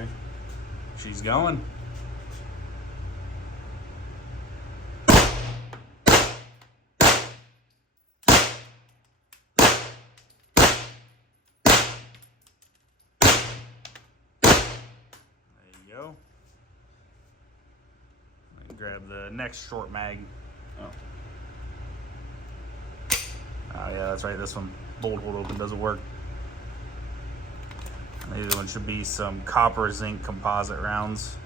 Okay. She's going. Go. Grab the next short mag. Oh, yeah, that's right. This one, bolt hold open, doesn't work. And the other one should be some copper zinc composite rounds.